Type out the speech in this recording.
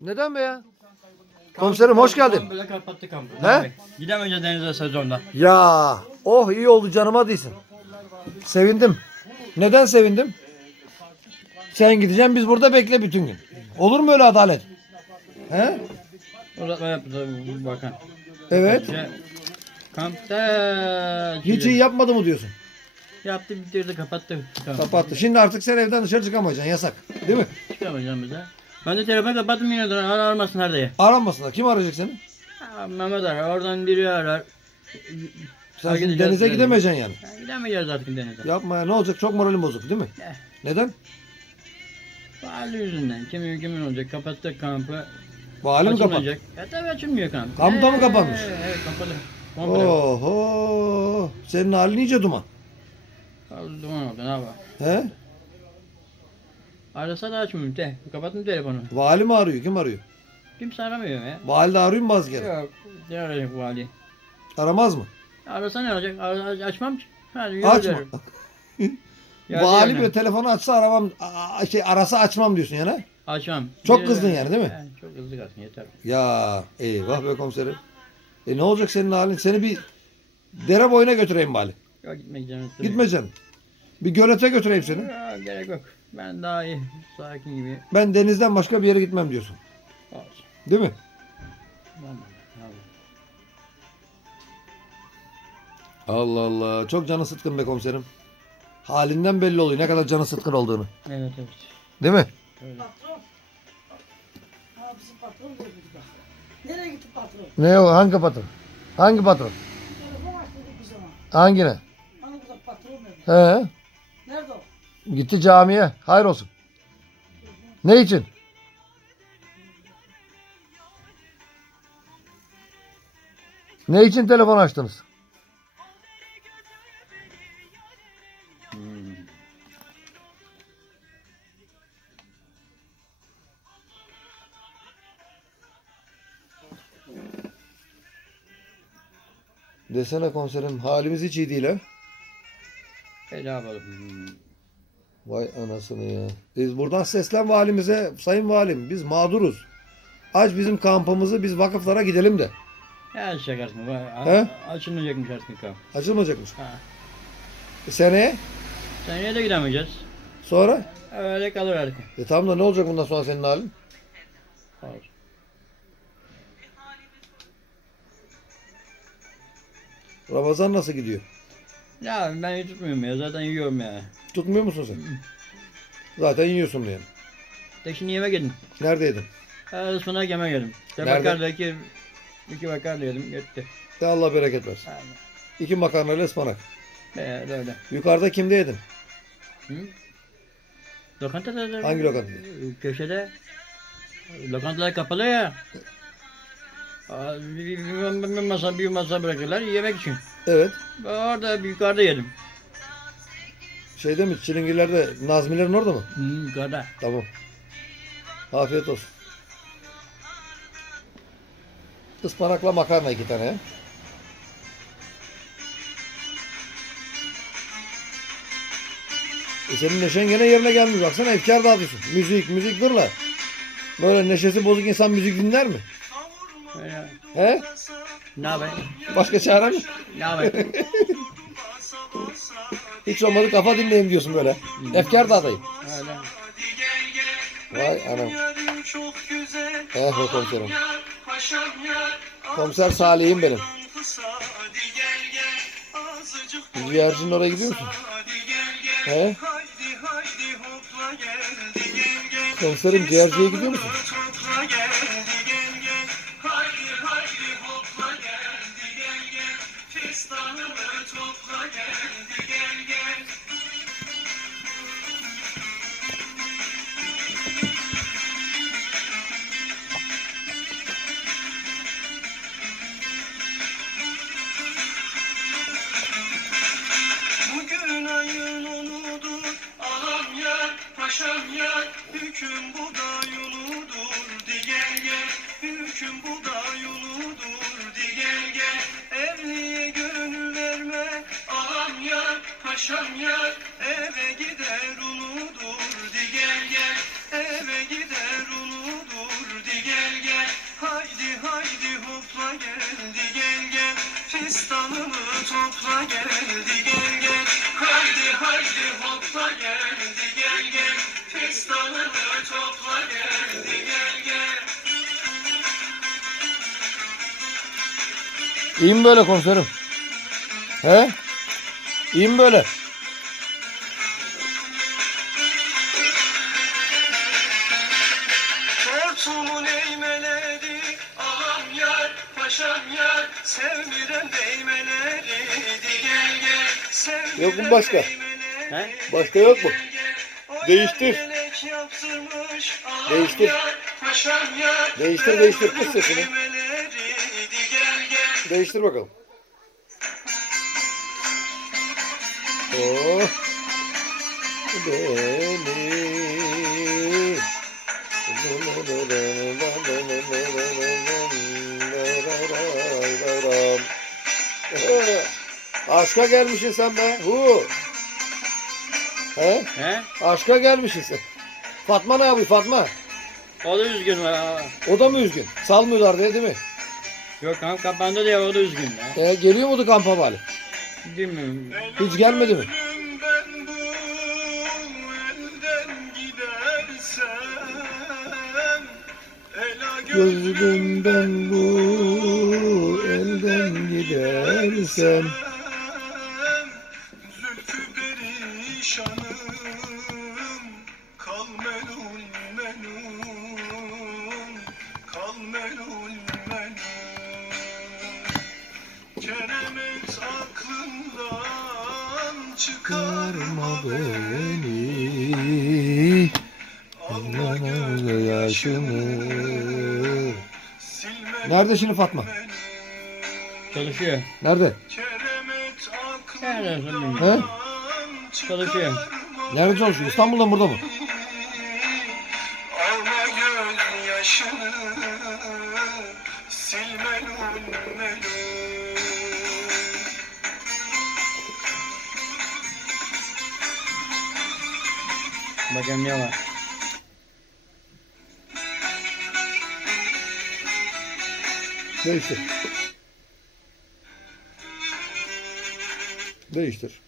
Neden be ya? Komiserim hoş geldin. Böyle kapattı kampı. He? Abi, Gidemeyeceğiz denize sezonda. Ya oh iyi oldu canıma değilsin. Sevindim. Neden sevindim? Sen gideceksin biz burada bekle bütün gün. Olur mu öyle adalet? He? Uzatma yaptı bu bakan. Evet. İşte kampta Hiç iyi yapmadı mı diyorsun? yaptı bitirdi kapattı. Kampı. Kapattı. Şimdi artık sen evden dışarı çıkamayacaksın. Yasak. Değil mi? Çıkamayacağım bize. Ben de telefonu kapattım yine de ara aramasın nerede? Aranmasınlar. Kim arayacak seni? Ha, Mehmet arar oradan biri arar. Sen Ha, şimdi gideceğiz denize denize. gidemeyeceksin yani. Ya, gidemeyeceğiz artık denize. Yapma ya. Ne olacak? Çok moralim bozuk değil mi? Eh, Neden? Vali yüzünden. Kimin kimin olacak? Kapattık kampı. Vali mi kapat? Açılmayacak. Ya tabii açılmıyor kamp. Kamp da mı Ee, kapanmış? Evet kapalı. Komple. Oho. Senin halin iyice duman. Duman oldu ne yapalım. He? Arasa da açmıyorum. Te. Kapattım telefonu. Vali mi arıyor? Kim arıyor? Kimse aramıyor ya. Vali de arıyor mu bazı? Yok. Ne arayacak vali? Aramaz mı? Arasa ne olacak? Ara- açmam ki. Yürü Açma. derim. Ya Vali böyle telefonu açsa aramam, a- şey arasa açmam diyorsun yani. ya, Açmam. Çok kızdın yani, değil mi? He, çok kızdık aslında yeter. Ya eyvah be komiserim. E ne olacak senin halin? Seni bir dere boyuna götüreyim bari. Yok gitmek canım. Gitme canım. Bir gölete götüreyim seni. Ya, gerek yok. Ben daha iyi. Sakin gibi. Ben denizden başka bir yere gitmem diyorsun. Olsun. Değil mi? Tamam. Tamam. Allah Allah. Çok canı sıtkın be komiserim. Halinden belli oluyor ne kadar canı sıtkın olduğunu. Evet evet. Değil mi? Öyle. Ha bizim patron da bak. Nereye gitti patron? Ne o? Hangi patron? Hangi patron? Telefon açtı bir zaman. Hangine? Hani burada patron nerede? He? Nerede o? Gitti camiye. Hayır olsun. Ne için? Ne için telefon açtınız? Desene komiserim halimiz hiç iyi değil ha. Ne yapalım? Vay anasını ya. Biz buradan seslen valimize, sayın valim biz mağduruz. Aç bizim kampımızı biz vakıflara gidelim de. Ya şakarsın. He? Açılmayacakmış artık kamp. Açılmayacakmış. Ha. E, seneye? Seneye de gidemeyeceğiz. Sonra? Öyle kalır artık. E tamam da ne olacak bundan sonra senin halin? Olsun. Ramazan nasıl gidiyor? Ya ben hiç tutmuyorum ya. Zaten yiyorum ya. Tutmuyor musun sen? Zaten yiyorsun yani. Tek şimdi yemek yedim. Neredeydin? Ha, ıspanak yemek yedim. İşte Nerede? makarna iki, iki makarna yedim. Gitti. Ya Allah bereket versin. Ha, İki makarnayla ıspanak. Öyle öyle. Yukarıda kimde yedin? Hı? Lokantada da. Hangi lokantada? Köşede. Lokantalar kapalı ya. Bir, masa bir masa bırakırlar yemek için. Evet. Orada bir yukarıda yedim. Şeyde mi? Çilingirlerde Nazmilerin orada mı? Hı, yukarıda. Tamam. Afiyet olsun. Ispanakla makarna iki tane. E senin neşen gene yerine gelmiyor. Baksana efkar dağıtıyorsun. Müzik, müzik dur la. Böyle neşesi bozuk insan müzik dinler mi? He? Ne haber? Başka çare mi? Ne haber? Hiç olmadı kafa dinleyeyim diyorsun böyle. Efkar dağıtayım. Öyle. Vay anam. Eh be komiserim. Komiser Salih'im benim. Ciğercinin oraya gidiyor musun? He? Komiserim ciğerciye gidiyor musun? Paşam ya hüküm bu da yoludur digel gel. Hüküm bu da yoludur digel gel. Evliye gönül verme ağam ya paşam ya Eve gider uludur digel gel. Eve gider uludur digel gel. Haydi haydi hopla gel digel gel. Fistanını topla gel digel İyi mi böyle komiserim? He? İyi mi böyle? Hortumun eğmeleri Ağam yar, paşam yar Sevmirem değmeleri Di gel gel Sevmirem Yok mu başka? He? Başka yok mu? Değiştir. Değiştir. Değiştir, değiştir. Kız sesini. Değiştir bakalım. Oh. Beni. Aşka gelmişsin sen be. Hu. He? He? Aşka gelmişsin sen. Fatma ne yapıyor Fatma? O da üzgün. ha. O da mı üzgün? Salmıyorlar diye değil mi? Yok kamp kapandı diye o da üzgün. Ya. E, geliyor muydu kampa bari? Bilmiyorum. Hiç gelmedi mi? Gönlüm ben bu elden gidersem çıkarma beni Allah'ın yaşımı Silme Nerede şimdi Fatma? Çalışıyor. Nerede? Nerede. He? Çalışıyor. Nerede çalışıyor? İstanbul'da mı burada mı? Alma göz yaşını sil melul melul Bakayım ne var. Değiştir. Değiştir.